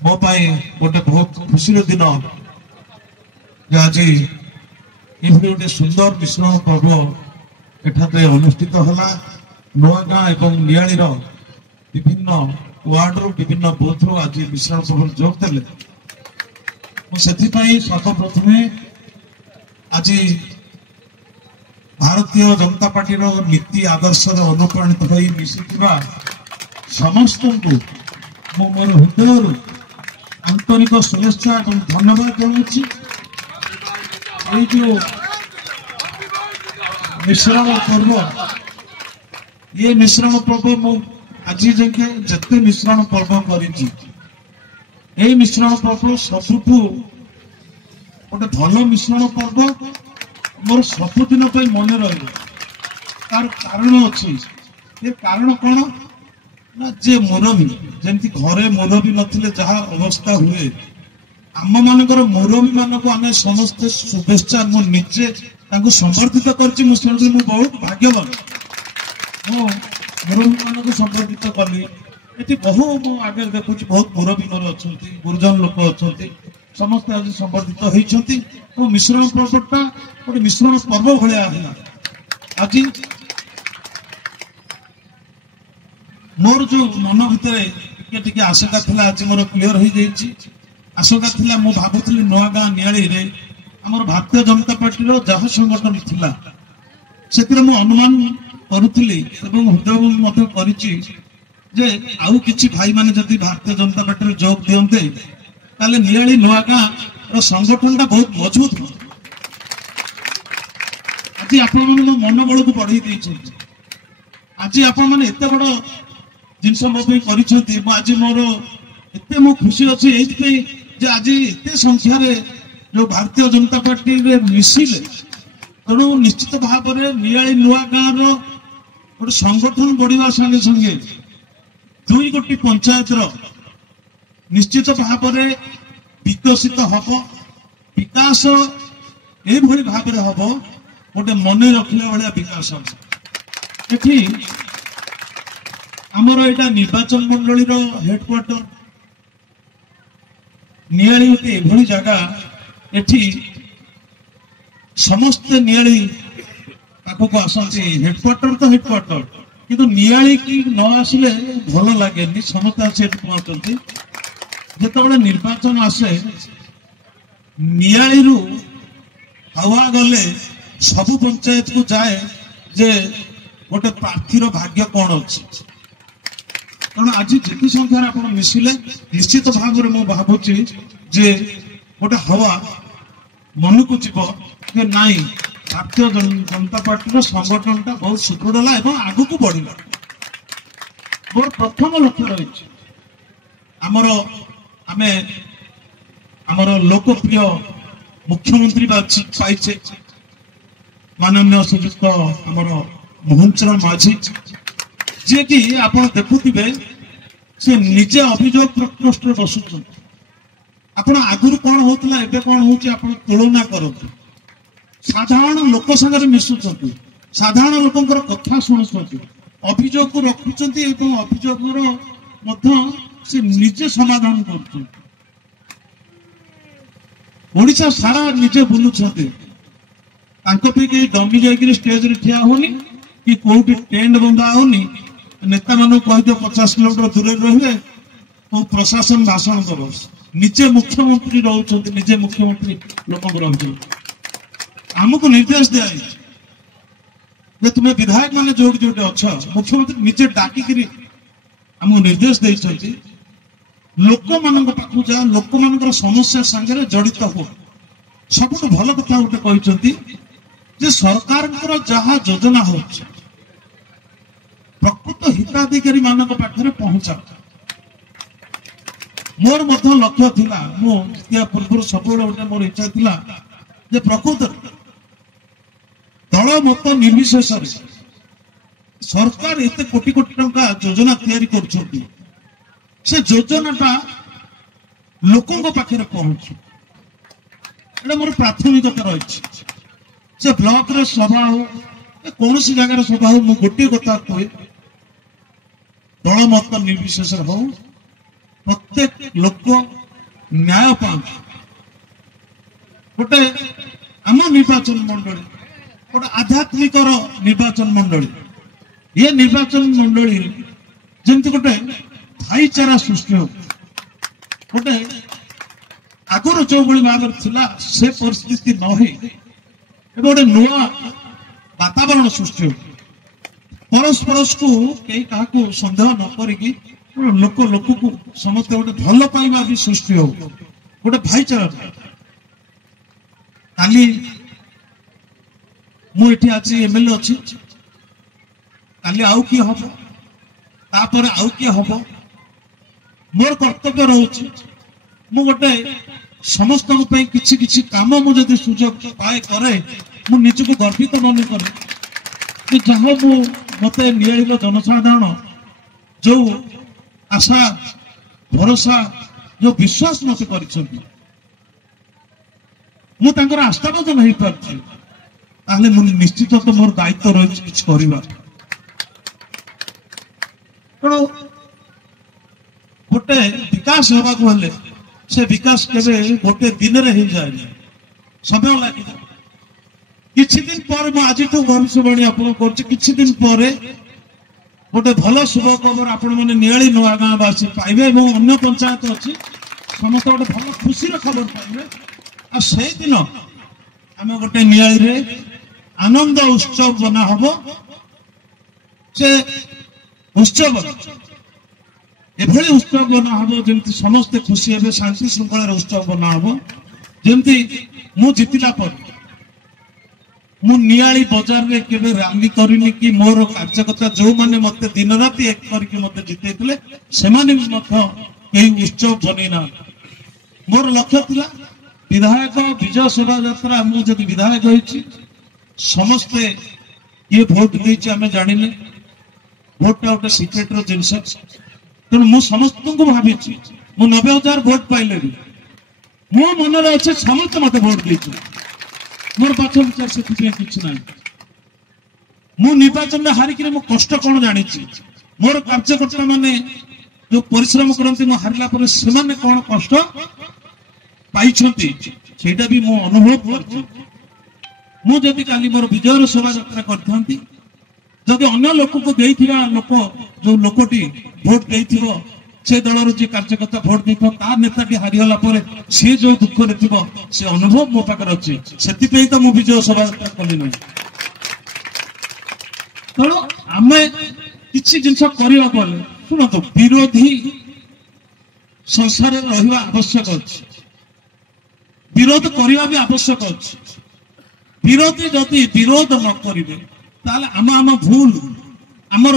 मो गोटे बहुत खुशी दिन आज ये गोटे सुंदर मिश्रण पर्व एठाते अनुष्ठित है नुआगाँ और नियाली विभिन्न वार्ड रु विभिन्न बूथ रु आज मिश्रण पर्व जोग देले। सर्वप्रथम आज भारतीय जनता पार्टी नीति आदर्श अनुप्राणित हो मिशिथिबा समस्त को मोर हृदय आंतरिक शुभेच्छा और धन्यवाद जनाऊँगी। जो मिश्रण पर्व ये मिश्रण पर्व मु आज जगह जिते मिश्रण पर्व कर मिश्रण पर्व सबुठ गोटे भल मिश्रण पर्व मोर सबुदिन मन रही तार कारण अच्छी ये कारण कौन ना जे मुरबी जमी घरे मुरबी नथिले जहाँ अवस्था हुए आम मानकर मुरबी मानक आम समस्ते शुभेच्छा मुझे संबर्धित कर बहुत भाग्यवान मुरबी मान संबर्धित कली ये बहु आगे देखुँ बहुत मुरबी मोर अच्छा गुरुजन लोक अच्छा समस्ते आज संबर्धित होती मिश्रण पर्वटा गोटे मिश्रण पर्व भाया आज मोर जो मन भितर आशंका था आज मोर क्लीयर हो जाइए। आशंका था मु भावुली नुआगाँ नियाली रे आमर भारतीय जनता पार्टी जहाँ संगठन थिला से अनुमान करुली हृदय जे आउ किछि भाई माने जदि भारतीय जनता पार्टी जोग दियंते ताले नियाली नुआगाँ संगठन टा बहुत मजबूत हो। आज आपण मन मनोबल को बढ़ई देइछन। आज आपण माने एते बड़ जिनस मो पे करिसथि आज मोर एते मो खुशी अछि एथि जे आज एते संख्या रे जो भारतीय जनता पार्टी रे मिसिले तेणु निश्चित भाव में नियाली नुआगाँ गोटे संगठन बढ़िया संगे संगे 2 गोटी पंचायत निश्चित भाव में विकसित हम विकास ये भाव में हम गोटे मन रखला भाया विकास ये आमर यहाँ निर्वाचन मंडली हेडक्वार्टर नियाली गोटे एभली जगह एठी समस्ते नियाली पाखक आसती हेडक्वार्टर तो हेडक्वार्टर किंतु नियाली की न आसिले भल लगे समस्त आसी पहुंचती जिते निर्वाचन आसे नियाली हवा गले सबु पंचायत को जाए जे गोटे प्रार्थीर भाग्य कौन अच्छी कारण आज जिते संख्यार आप मिसिले निश्चित भाव में मुझे भावुची जे गोटे हवा मन को जीव कि नाई भारतीय जनता पार्टी संगठन टा बहुत सुदृढ़ है आग को बढ़ला। मोर प्रथम लक्ष्य रही आमर आमे आमर लोकप्रिय मुख्यमंत्री पाइचे माननीय श्रीयुक्त आमर मोहन चरण माझी जे कि आप देखुवे से निजे अभियोग प्रकोष्ठ बसुं आपण आगुरी कौन होता एवं कौन हो तुलना करते साधारण लोक संगे मिशुंट साधारण लोकर कथा शुणुंट अभियोग को रखुंट अभियोग से निजे समाधान कर सारा निजे बुलुंट डमी जाकर स्टेज ठिया होनी कि कौटी टेंट बंधा होनी नेता मान कह 50 किलोमीटर दूर रहे और प्रशासन भाषण दब निजे मुख्यमंत्री रोच निजे मुख्यमंत्री लोक आमको निर्देश दिया तुम्हें विधायक माने जोड़ जोड़े अच्छा मुख्यमंत्री निजे डाकिक आमको निर्देश देते लोक मान पाखु जा लोक मान समस्या सागर जड़ित हो सब भल कथा गोटे कहते सरकार जहाँ योजना हो प्रकृत हिताधिकारी मान पाखे पहुंचा मोर लक्ष्य थिला पूर्व सब गोटे मोर इच्छा थिला जे प्रकृत दल मत निर्विशेष सरकार एत कोटी कोटी टंका योजना तैयारी कर से योजनाटा लोकों पाखे पहुंचू एटा मोर प्राथमिकता रही से ब्लॉक रे सभा हो कौन सी जगार सभा हो गोटे कथा कहे दल मत निर्विशेष हो प्रत्येक लोक न्याय पाते गोटे आम निर्वाचन मंडली गोटे आध्यात्मिक निर्वाचन मंडली ये निर्वाचन मंडली जमती गोटे भाईचारा सृष्टि हो गोटे आगर जो भाव से परिस्थिति न गोटे नुआ वातावरण सृष्टि हो परस्परस को कई क्या सन्देह न करी लोक लोक को समस्त गोटे भल पाइबा भी सृष्टि हो गोटे भाईचारा काली मुझे आज एमएलए अच्छी काली आउ किए हम तापर आउ किए हम मोर कर्तव्य रोचे मु गोटे समस्त किसी किसी काम मुझे सुजोग पाए करे मु निजक गर्वित मन करे जहाँ मु मत नियाइल जनसाधारण जो आशा भरोसा जो विश्वास मत कर आस्थावादन हो पारे निश्चित तो मोर दायित्व रही किसी करवा तेणु गोटे विकास होगा से विकास केवे गोटे दिन रे हो जाए समय लगे किछि दिन पर आज भविष्यवाणी आपड़ी दिन पर गोटे भल शुभ खबर आपण मैंने नियाली नुआ गाँव बासी पाइबे और अन्य पंचायत अच्छी समस्त गोटे भल खुशी खबर पाइबे आ से दिन आम गोटे नियाली रे आनंद उत्सव बना हम से उत्सव एभली उत्सव बना हम जमी समस्ते खुशी हे शांति श्रृंखलार उत्सव बना हम जमी मु जितिला पर मु नियाली बजार रे केबे रैली करिनी कि मोर कार्यकर्ता जो माने मते दिन राति एक करके मते जितेइतले से माने मते केही उत्सव बनेना मोर लक्ष्य थिला विधायक विजय शोभा यात्रा मु जदि विधायक होइछि समस्ते ये भोट देछि आमे जानिने भोट टा गोटे सिक्रेट रो जिंस तेणु मु समस्त को भाभी मु 90,000 भोट पाइले मो मन रे अच्छे समस्त मते भोट देछि मोर बात विचार से किसी ना मु निर्वाचन में हारिक मो कष्ट कौन जानी मोर कार्यकर्ता माने जो परिश्रम करती हारिला पर से कौन कष्ट पाई भी मो अनुभव कर काली मोर विजय शोभा यात्रा करती जदि अन्य लोक को देइथिबा लोक जो लोकटी भोट देइथिबो से दलर जी कार्यकर्ता भोट देइथिबो ता नेताटी हारिगला पर से जो दुख रे थिबो से अनुभव मो पाकर अछि सेति पे तो मु विजय शोभा यात्रा कली नै तेणु आमे किछि जिंस करिवा बोले सुनो तो विरोधी संसार रहिबा आवश्यक अछि विरोध करिवा भी आवश्यक अछि विरोधी जदि विरोध न करिवे ताले आम भूल आमर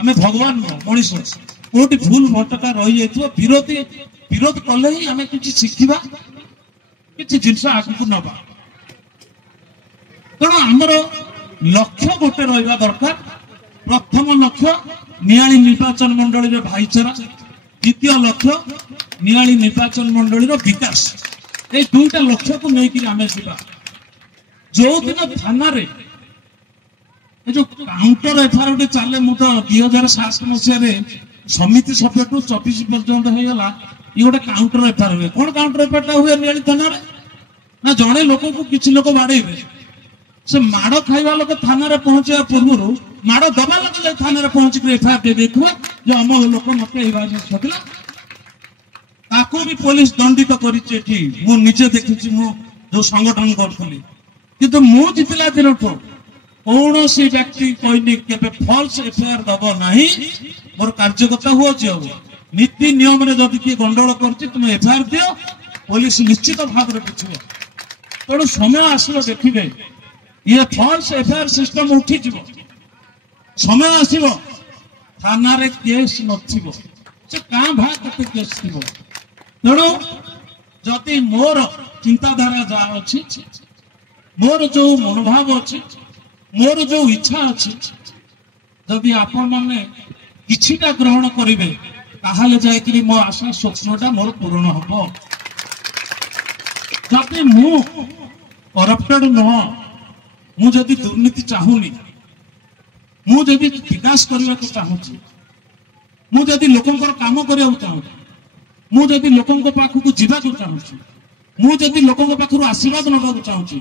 आमे भगवान मनीष कोटी भूल भटका रही जाइथिबो विरोधी विरोध कले ही आमे किछि शिखिबा किछि जिंस आगु नबा तेणु आमर लक्ष्य गोटे रहिबा दरकार प्रथम लक्ष्य नियाली निर्वाचन मंडली रे भाईचारा द्वितीय लक्ष्य नियाली निर्वाचन मंडली रो विकास ए दुईटा लक्ष्य को लेकिन आमे जिबा जो दिन थाना रे जो काउंटर एफआईआर गोटे चले मु तो 2007 मसीह समिति सभ्य टू 24 पर्यंत होगा ये गोटे काउंटर एफआईआर हुए कौन काउंटर एफआईआर हुए नियाली थाना ना जड़े लोक को किसी लोक बाड़े से माड़ खाइबा लोक थाना पहुंचा पूर्व माड़ दबा लोक थाना पहुंचिक एफआईआर दे देखा जो आम लोक मत ताको भी पुलिस दंडित करी मुझे देखी मु जो संगठन करी किंतु मु जितला दिन कौन सी व्यक्ति कहनी के फल्स एफआईआर दब नहीं मोर कार्यकर्ता हुआ हम नीति नियम रे जदि किए गंडगोल कर तुम एफआईआर दियो पुलिस निश्चित भाव में बुझे तेणु समय आसो देखिए ये फल्स एफआईआर सिस्टम उठी समय आसो थाना रे केस नथिबो से कां भा कते केस थिबो तेणु जदि मोर चिंताधारा जा अछि मोर जो मनोभाव अछि मोर जो इच्छा अच्छी जदि आपण माने किछिटा ग्रहण करेंगे ताहले जायकरी मो आशा स्वप्नटा मोर पूर्ण हम जदि मु करप्टेड नुह मुझे दुर्नीति चाहूनी मुझे विकास करने को चाहूँ मुझे लोकंर काम करने चाहूँ ମୁଁ ଯଦି ଲୋକଙ୍କ ପାଖକୁ ଯିବାକୁ ଚାହୁଁଛି, ମୁଁ ଯଦି ଲୋକଙ୍କ ପାଖରୁ ଆଶୀର୍ବାଦ ନେବାକୁ ଚାହୁଁଛି,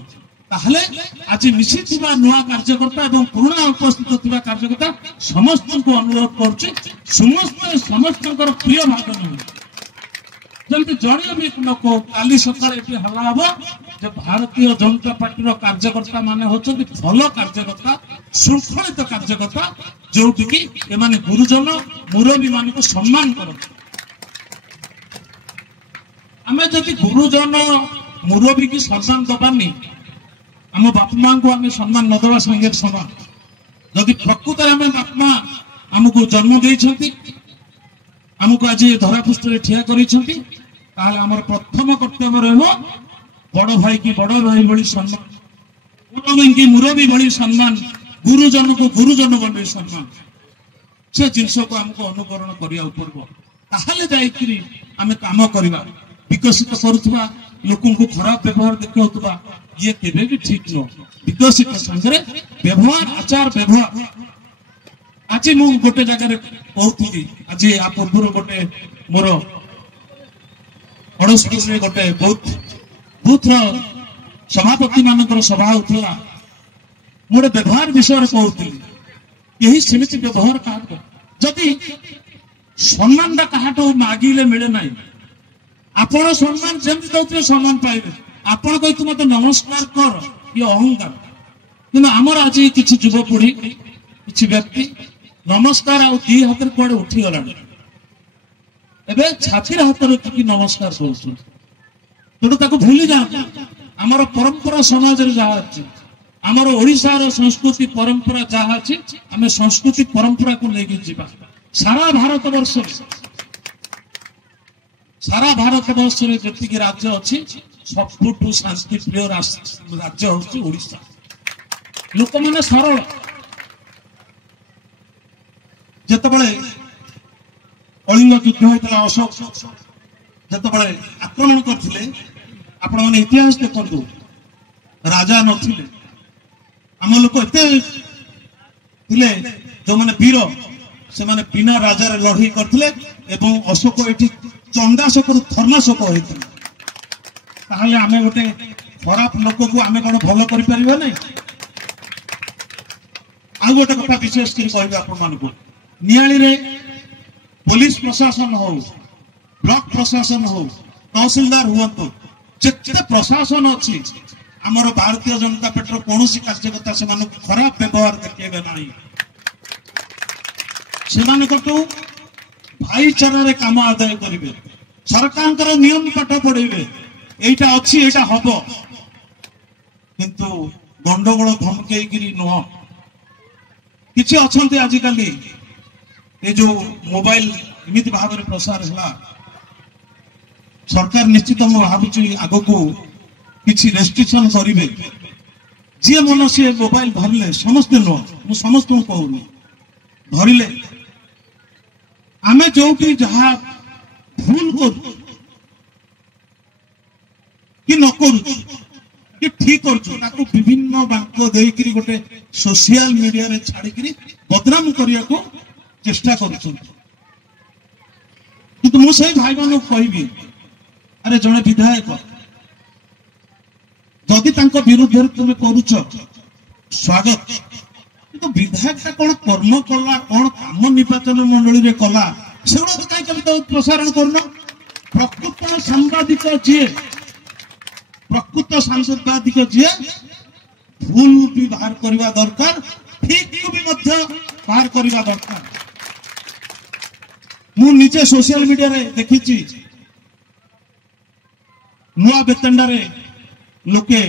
ତାହେଲେ ଆଜି ମିଶିଥିବା ନୂଆ କାର୍ଯ୍ୟକର୍ତ୍ତା ଏବଂ ପୁରୁଣା ଉପସ୍ଥିତ ଥିବା କାର୍ଯ୍ୟକର୍ତ୍ତା ସମସ୍ତଙ୍କୁ ଅନୁରୋଧ କରୁଛି, ସମସ୍ତଙ୍କର ପ୍ରିୟ ଭାଗ ନେବେ। ଯେମିତି ଜଣେ ବି ଲୋକ କାଲି ସକାଳେ ଏଠି ହଲା ହବ ଯେ ଭାରତୀୟ ଜନତା ପାର୍ଟିର କାର୍ଯ୍ୟକର୍ତ୍ତା ମାନେ ହଉଛନ୍ତି ଭଲ କାର୍ଯ୍ୟକର୍ତ୍ତା, ଶୃଙ୍ଖଳିତ କାର୍ଯ୍ୟକର୍ତ୍ତା, ଯୋଉଠିକି ଏମାନେ ଗୁରୁଜନ ମୁରବୀ ମାନଙ୍କୁ ସମ୍ମାନ କରନ୍ତି। ଆମେ ଯଦି ଗୁରୁଜନ ମୁରବୀ କି ସମ୍ମାନ ଦବାନି, ଆମ ବାପା ମାଙ୍କୁ ଆମେ ସମ୍ମାନ ନ ଦେବା ସାଙ୍ଗରେ ସମାନ। ଯଦି ପ୍ରକୃତରେ ଆମେ ବାପା ମା ଆମକୁ ଜନ୍ମ ଦେଇଛନ୍ତି, ଆମକୁ ଆଜି ଧରାପୃଷ୍ଠରେ ଠିଆ କରିଛନ୍ତି, ତାହେଲେ ଆମର ପ୍ରଥମ କର୍ତ୍ତବ୍ୟ ରହିବ ବଡ ଭାଇ କି ବଡ ଭାଇ ଭଳି ସମ୍ମାନ, ମୁରବୀ କି ମୁରବୀ ଭଳି ସମ୍ମାନ, ଗୁରୁଜନକୁ ଗୁରୁଜନ ଭଳି ସମ୍ମାନ। ସେ ଜିନିଷକୁ ଆମକୁ ଅନୁକରଣ କରିବାକୁ ପଡିବ। ତାହେଲେ ଯାଇକିରି ଆମେ କାମ କରିବା। ବିକଶିତ କରୁଥିବା ଲୋକଙ୍କୁ ଖରାପ ବ୍ୟବହାର ଦେଖାଉଥିବା ଇଏ କେବେ ବି ଠିକ ନୁହଁ। ବିକଶିତ ସାଙ୍ଗରେ ବ୍ୟବହାର, ଆଚାର ବ୍ୟବହାର। ଆଜି ମୁଁ ଗୋଟେ ଜାଗାରେ କହୁଥିଲି, ଆଜି ଆ ପୂର୍ବରୁ ଗୋଟେ ମୋର ଅଡସ୍କୁଲରେ ଗୋଟେ ବୁଥର ସଭାପତି ମାନଙ୍କର ସଭା ହଉଥିଲା। ମୁଁ ଗୋଟେ ବ୍ୟବହାର ବିଷୟରେ କହୁଥିଲି। ଏହି ସେମିତି ବ୍ୟବହାର କାହାକୁ ଯଦି ସମ୍ମାନଟା କାହାଠୁ ମାଗିଲେ ମିଳେ ନାହିଁ। ଆପଣ ସମ୍ମାନ ଯେମିତି ଦଉଥିବେ ସମ୍ମାନ ପାଇବେ। ଆପଣ କହିଥିଲେ ମତେ ନମସ୍କାର କର, ଇଏ ଅହଙ୍କାର। କିନ୍ତୁ ଆମର ଆଜି କିଛି ଯୁବପିଢି, କିଛି ବ୍ୟକ୍ତି ନମସ୍କାର ଆଉ ଦି ହାତରେ କୁଆଡେ ଉଠିଗଲାଣି। ଏବେ ଛାତିର ହାତରେ କି ନମସ୍କାର କରୁଛନ୍ତି। ତେଣୁ ତାକୁ ଭୁଲି ଯାଆନ୍ତୁ। ଆମର ପରମ୍ପରା ସମାଜରେ ଯାହା ଅଛି, ଆମର ଓଡିଶାର ସଂସ୍କୃତି ପରମ୍ପରା ଯାହା ଅଛି, ଆମେ ସଂସ୍କୃତି ପରମ୍ପରାକୁ ନେଇକି ଯିବା। ସାରା ଭାରତବର୍ଷରେ ଯେତିକି ରାଜ୍ୟ ଅଛି, ସବୁଠୁ ଶାନ୍ତି ପ୍ରିୟ ରାଜ୍ୟ ହଉଛି ଓଡିଶା। ଲୋକମାନେ ସରଳ। ଯେତେବେଳେ କଳିଙ୍ଗ ଯୁଦ୍ଧ ହୋଇଥିଲା, ଅଶୋକ ଯେତେବେଳେ ଆକ୍ରମଣ କରିଥିଲେ, ଆପଣମାନେ ଇତିହାସ ଦେଖନ୍ତୁ, ରାଜା ନଥିଲେ। ଆମ ଲୋକ ଏତେ ଥିଲେ ଯୋଉମାନେ ବୀର, ସେମାନେ ବିନା ରାଜାରେ ଲଢେଇ କରିଥିଲେ ଏବଂ ଅଶୋକ ଏଠି ଚଣ୍ଡାଶୋକରୁ ଧର୍ମାଶୋକ ହୋଇଥିଲେ। ତାହେଲେ ଆମେ ଗୋଟେ ଖରାପ ଲୋକକୁ ଆମେ କଣ ଭଲ କରିପାରିବା ନାହିଁ? ଆଉ ଗୋଟେ କଥା ବିଶେଷ କରି କହିବି ଆପଣମାନଙ୍କୁ, ନିଆଳିରେ पुलिस प्रशासन हो, ब्लॉक प्रशासन हो, तहसीलदार हुआ, जिते प्रशासन अच्छी आमर भारतीय जनता पार्टी कौन कार्यकर्ता से खराब व्यवहार देखिए ना। से भाईचारे कम आदाय करेंगे, सरकार नियम पाठ पढ़े, एटा अच्छी एटा हम किंतु गंडगोल धमकई नुह कि अच्छा आजिकल ये जो मोबाइल इमिति भाव में प्रसार है, सरकार निश्चित मैं भावुँ आग को किसी रेस्ट्रिक्शन करेंगे। जी मन सी मोबाइल धरले समस्ते नुह, मुझे समस्त कहूनी धरले आमे जो कि जहाँ भूल कर कि न करू कि ठीक कर विभिन्न बांक देकरी गोटे सोशल मीडिया रे छाड़ी बदनाम करने को चेष्टा कर। मुझे भाई मान कहि, अरे जड़े विधायक जदि विरुद्ध तुम करुच स्वागत, तो विधायक कौन कर्म कला, कौन काम निर्वाचन मंडली रे कला, से कहीं प्रसारण करना। प्रकृत सांबादिक जी, प्रकृत सांबादिक जी भूल भी बाहर करने दरकार, ठीक भी बाहर करने दरकार। मु निजे सोशल मीडिया रे देखी नुआ बेतंडारे लोके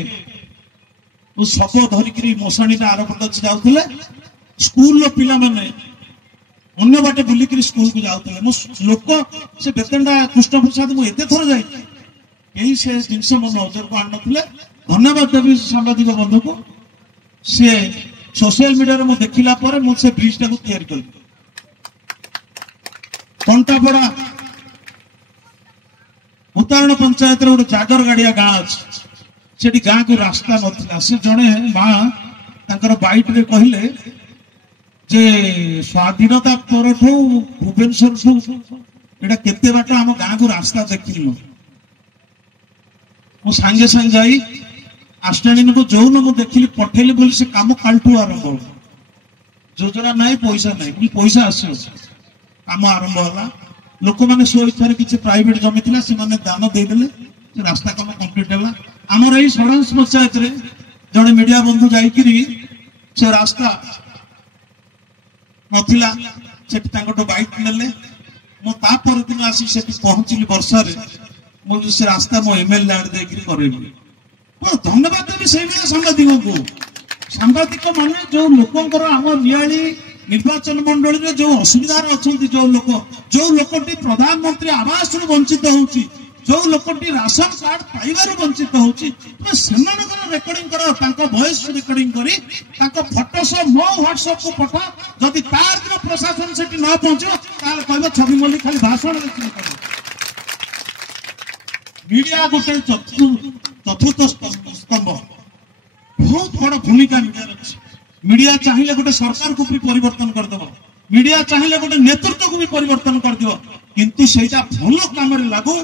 शव धरिकी मशाणी आरपट जाऊे, स्कूल पिला माने अन्य बाटे बुलिक स्कूल को जाते लोक से बेतंडा कृष्ण प्रसाद मुझे थर जाए यही से जिनस मो नजर को आन धन्यवाद देवी सांबादिक बंधु को। सी सोशल मीडिया रे देखला मुझे ब्रिज टाक तैयारी कली। कंटापड़ा उतारण पंचायत गोटे जागर गाड़िया गाँ अच्छी, से गाँ को रास्ता ना से जड़े माँ तर बैट रे कहले जे स्वाधीनता पर भुवनेश्वर एटा केते बाट आम गाँ को रास्ता देखिल मु सांगे सांगे जाई आस्टाणी को जो न मुझे देखिली पठेली बोली से काम कालठू आरंभ हो योजना ना पैसा ना पैसा आस काम आरंभ है लोक मैंने स्व इच्छा किसी प्राइवेट जमी थी से दान देदेले रास्ता काम कंप्लीट है आमर यही सड़ांस पंचायत रे जड़े मीडिया बंधु जाकरी से रास्ता नथिला से बाइक नेले मुझे दिन आसी पहुंचली वर्षा मुझे से रास्ता मो एमएल लैंड देकर करेबी धन्यवाद देवी से सांबादिक को सांबादिक मान जो लोकंर आम नियाली निर्वाचन मंडल में जो असुविधा अच्छा जो लोकटी प्रधानमंत्री आवास वंचित होची जो लोकटी राशन कार्ड पाइबार वंचित होची रेकर्डिंग कर वॉइस रेकर्डिंग करी फोटो सब मो व्हाट्सएप को पठा जदि तार दिन प्रशासन से न पहुंचो कह छवि मल्लिक खाली भाषण मीडिया गोटे चतुर्थ स्तंभ बहुत बड़ भूमिका मीडिया चाहिए गोटे सरकार को भी परिवर्तन करदेव मीडिया चाहिए गोटे नेतृत्व को भी परिवर्तन करदेव किंतु सेटा भल काम लागू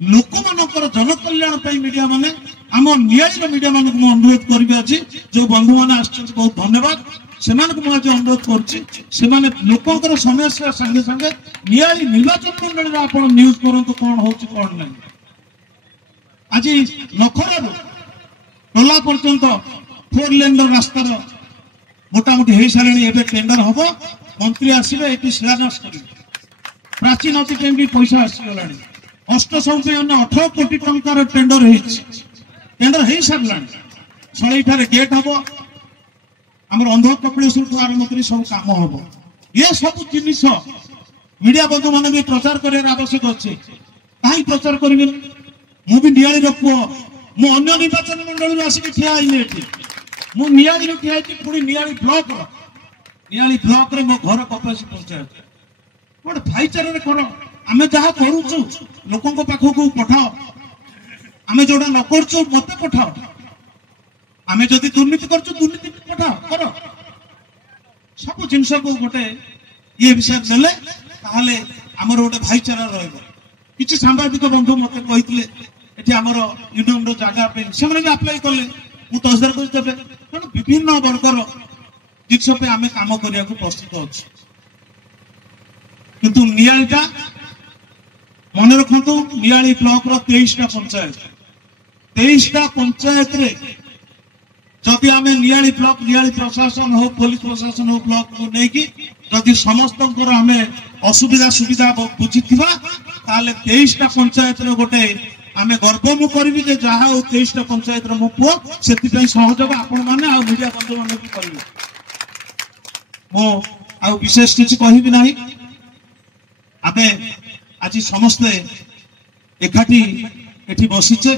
लोक मानकर जनकल्याण मीडिया माने आम नियाली मीडिया मान अनुरोध करी अच्छी जो बंधु मैंने बहुत धन्यवाद से अनुरोध कर समस्या संगे संगे नियाली निर्वाचन मंडल में आप न्यूज करंतु कौन हो कौन नहीं आज नखर टोला पर्यंत 4 लेन रास्तार मोटामोटी हो सारे टेंडर हम मंत्री आसवे ये शिलान्यास करेंगे प्राची नदी भी पैसा आसीगला 18 कोटी टंकार टेंडर हो सारा सलैठार गेट हम आम अंध कपिलेश्वर आरंभ कर सब कम हम ये सब जिन मीडिया बंधु मैंने भी प्रचार कर आवश्यक अच्छे कहीं प्रचार करें मु भी नियाली पुओ मु अन्य निर्वाचन मंडल आसिक ठिया मु नियाली ठिया पुणी नियाली ब्लॉक रे मो घर कपासी पंचायत गोटे भाईचारे कर आम जहाँ करुचु लोकों पाखक पठाओ आम जोड़ा न कर मत पठाओ आम जदि दुर्नीति कर दुर्नीति पठाओ कर सब जिनस को गोटे ये विषय नेले आमर गोटे भाईचारा रही सांबादिक बंधु मत कही आमर यूनियन जगह से आप्लाय कले मुझे तहसीलदार को देवे तेणु विभिन्न वर्गर जिस आम कम करने को प्रस्तुत अच्छे किंतु नियालीटा मन रखु नियाली ब्लॉक 23टा पंचायत 23टा पंचायत रे जदि आम नियाली ब्लॉक नियाली प्रशासन हो पुलिस प्रशासन हो ब्लॉक को लेकिन जदि समस्त आम असुविधा सुविधा बुझी 23टा पंचायत गोटे आम गर्व मु करी जहाँ 23टा पंचायत मो पुओ से सहयोग आपण मैंने मीडिया बंधु मैंने भी करेंगे मो आ विशेष किसी कहबी ना आम आज समस्ते एकाठी एठी बसीचे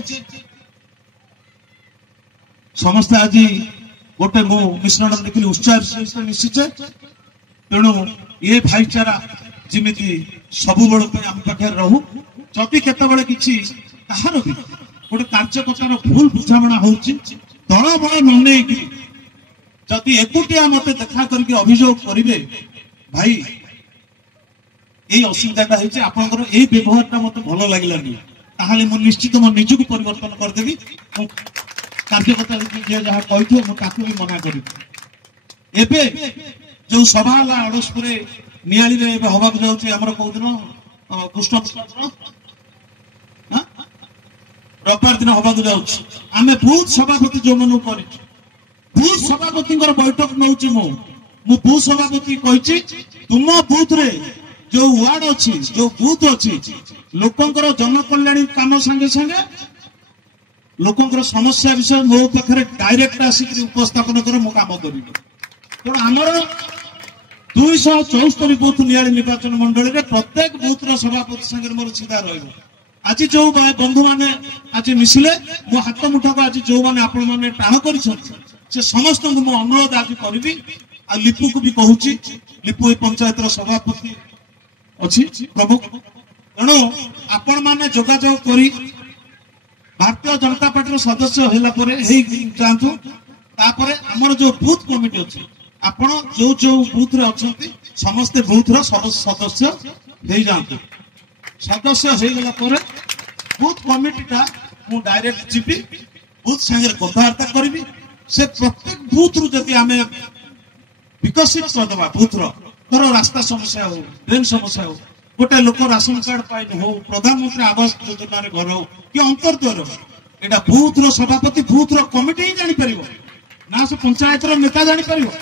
समस्ते आज गोटे मो मिश्रण देखिए उत्साह सहित मिशिचे तेणु ये भाईचारा जमी सब बड़े आम पाखे रहू जदि केतबे किसी कहार भी गोटे कार्यकर्तार भूल बुझाणा हो दल बल न जदि एकुटिया मत देखा करके अभियोग करेंगे भाई ये असुविधाटा होती आपंकर ये व्यवहारटा मत भल लगे मुझे निश्चित मो निजक परिवर्तन करदेवी कार्यकर्ता जहाँ कही मुझे भी मना करी एबे जो सभा है अड़सपुर नियाली हवाक जाऊँगी आमर कौ दिन कृष्ण रविवार दिन हवाक जाऊँगी आम बूथ सभापति जो मन बूथ सभापति बैठक नौ बूथ सभापति कही तुम बूथ रे जो वार्ड अच्छी जो बूथ अच्छी लोकंर जनकल्याणी काम संगे संगे लोकंर समस्या विषय मो पाखे डायरेक्ट आसिक उपस्थापन कर मो काम करी तेणु आमर 274 बूथ नियाली निर्वाचन मंडल में प्रत्येक बूथ सभापति संगे मोर सीधा रही आज जो बंधु मैंने आज मिसिले मो हाथ मुठक आज जो मैंने आपण मैंने टाण कर समस्त मो अनुरोध आज करी आ लिपु को भी कहूँ लिपु पंचायत सभापति अच्छी प्रमुख तेणु आपण मैंने जोगाजोग करी भारतीय जनता पार्टी सदस्य होला जातु आमर जो बूथ कमिटी अच्छी आपण जो जो बूथ रे अच्छा समस्ते बूथ सदस्य हो जातु सदस्य हो गला बूथ कमिटीटा मु डायरेक्ट जीवी बूथ संगे कथबार्ता करी से प्रत्येक बूथ रु जदि आम विकसित करदे बूथ रो रास्ता समस्या हो ड्रेन समस्या हो गोटे लोक राशन कार्ड पाइन हो प्रधानमंत्री आवास योजना घर हो कि अंतर्द्वार एटा बूथ रो सभापति बूथ रो कमिटी ही जानी परिबो ना से पंचायत रो नेता जानी परिबो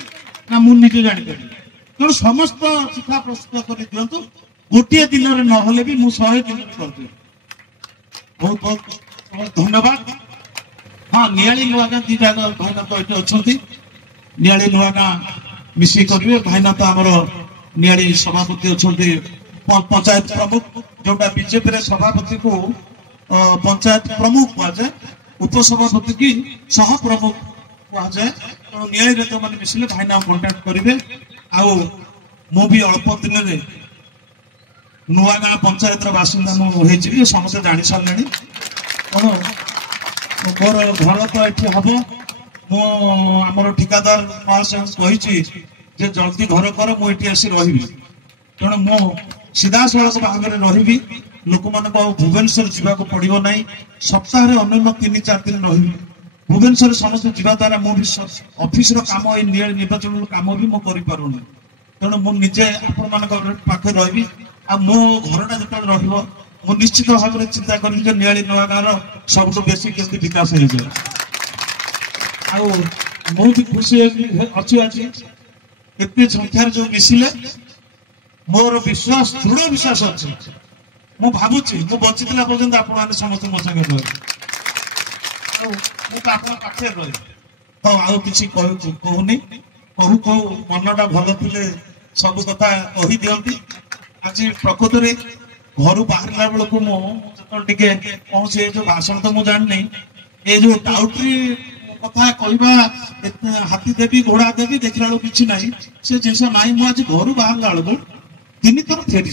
ना मु निजे जानी परिबो तेणु समस्त चिठा प्रस्तुत कर दिंतु गोटे दिन में नहले भी मु 100 दिन कर दिए बहुत बहुत धन्यवाद। हाँ नियाली नुआगा दीटा भाईना तो ये अच्छा नियाली नुआगा मिसी करेंगे भाईना तो आमर नियाली सभापति अच्छा पंचायत प्रमुख जोटा बीजेपी रे सभापति को पंचायत प्रमुख कह जाए उपसभापति की सह प्रमुख कह जाए तो नियाली तो मैंने मिसिले भाईना कंटाक्ट करेंगे आउ मु भी अल्प दिन में नुआ गाँ पंचायत बासिंदा मुझे समस्त जानी सारे तेणु मोर घर तो ये हम मुझर ठिकादार महाशय कही जल्दी घर कर मुझे आसी रही तेणु मु सीधा सड़क भाग में रही लोक मान भुवनेश्वर जावाक पड़ो ना सप्ताह अन्य 3-4 दिन रही भुवनेश्वर समस्त जीवा द्वारा मुझे ऑफिस काम निर्वाचन काम भी मुझे करूनी तेणु मुझे आपण पाखे रही आ मो घरटा जो रु निश्चित भाव में चिंता करी नियाली नुआ गाँव सब बेसी केमती विकास हो जाए भी खुशी अच्छी आज एत संख्यार जो मिसिले मोर विश्वास दृढ़ विश्वास अच्छी मु भावुची मु बचीला पर्यंत आप समस्त मो संगे पाखे रही तो आउ कि कहूनी कहू कहू मनटा भल थे सब कथा कही दिखती आज प्रकृत में घर बाहर बेलू मुझे कौन से जो भाषण तो मुझे जानी ये जो टाउट्री कथा कहवा हाथी देवी घोड़ा देवी देखला बेलू कि ना से जिस ना मुझे घर बाहर बेलू 3 थर फेरी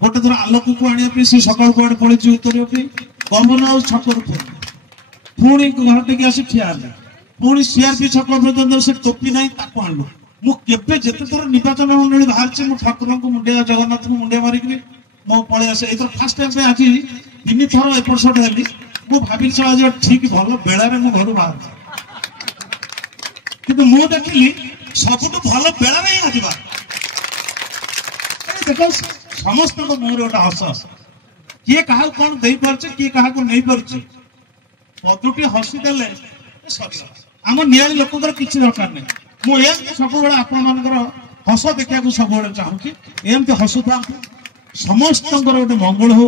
गोटे थर आलोक को आने से सका कड़े पड़े उतर गमन आ छक पुणी घर टे आसी ठिया पुणी सीआरपी छक पर्यटन से टोपी ना आणलु मुझे जिते थर निर्वाचन मंडली बाहर ठाकुर को मुंडिया जगन्नाथ को मुंडिया मारिक मो पलि आसे ये फास्ट टाइम आज 3 थर एपट सेपट हेली मु भावी आज ठीक भल बेलार मो घर बाहर कि मु देखिली सब भल बेलार ही आज देख समस्त मुहर गोटे हस किए क्या कौन दे पारे किए क्या नहीं पारे पदुटी हसीदे सर आम नियाली लोक किसी दरकार नहीं मुझे सब आपण हस देखा सब चाहूँगी एमती हसुता समस्त गोटे मंगल हो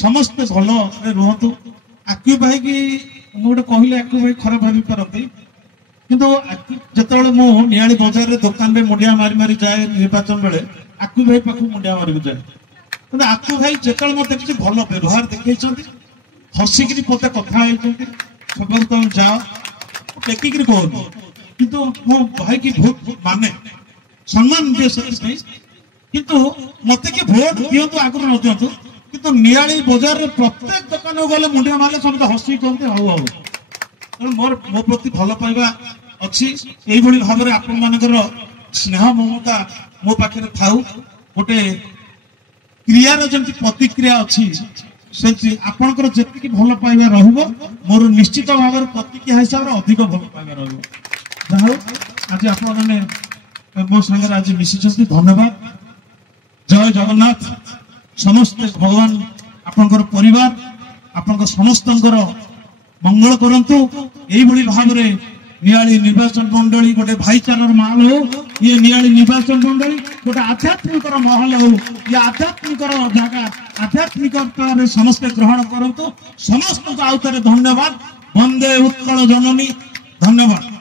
समस्ते भल रुहतु आक्यू भाई की गोटे कहले आक्यू भाई खराब भावी पारती किंतु जिते मु नियाली बजार दुकान में मुंडिया मारी मारी जाए निर्वाचन बेले आक्यू भाई पाख मुंडिया मारिक जाए कि आक्यू भाई जिते मत देखिए भल व्यवहार देखते हसिक मत कथा सब तुम जाओ टेकिक कहूँ किंतु मो भाई की बहुत माने सम्मान दिए से किंतु मत कि भोट दिंतु आगुरी न दिंतु किंतु नियाली बजार प्रत्येक दुकान गले मुंडिया मारे सब हसी कहते हौ हौ तेणु मोर मो प्रति भल पाइबा अच्छी यही भाव में आपण मानकर स्नेह ममता मो पाखे थाऊ गोटे क्रियार जमी प्रतिक्रिया अच्छी से आपणकर जी भल पाइबा रहिबो मोर निश्चित भाव में प्रतिक्रिया हिसाब से अधिक भल पाइबा रहिबो जहाँ आज आपण मैंने मो संगे आज मिशिଛନ୍ତି धन्यवाद जय जगन्नाथ समस्त भगवान आपणकर परिवार आपणकर समस्तंकर मंगल करंतु एही भली भाव में नियाली निर्वाचन मंडली गोटे भाईचारार माहौल हो ये नियाली निर्वाचन मंडली गोटे आध्यात्मिक माहौल हो ये आध्यात्मिक जगह आध्यात्मिकता समस्त ग्रहण करंतु समस्त को आउ थे धन्यवाद वंदे उत्कल जननी धन्यवाद।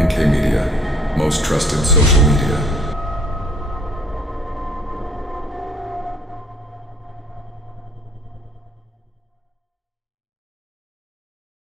NK Media, most trusted social media.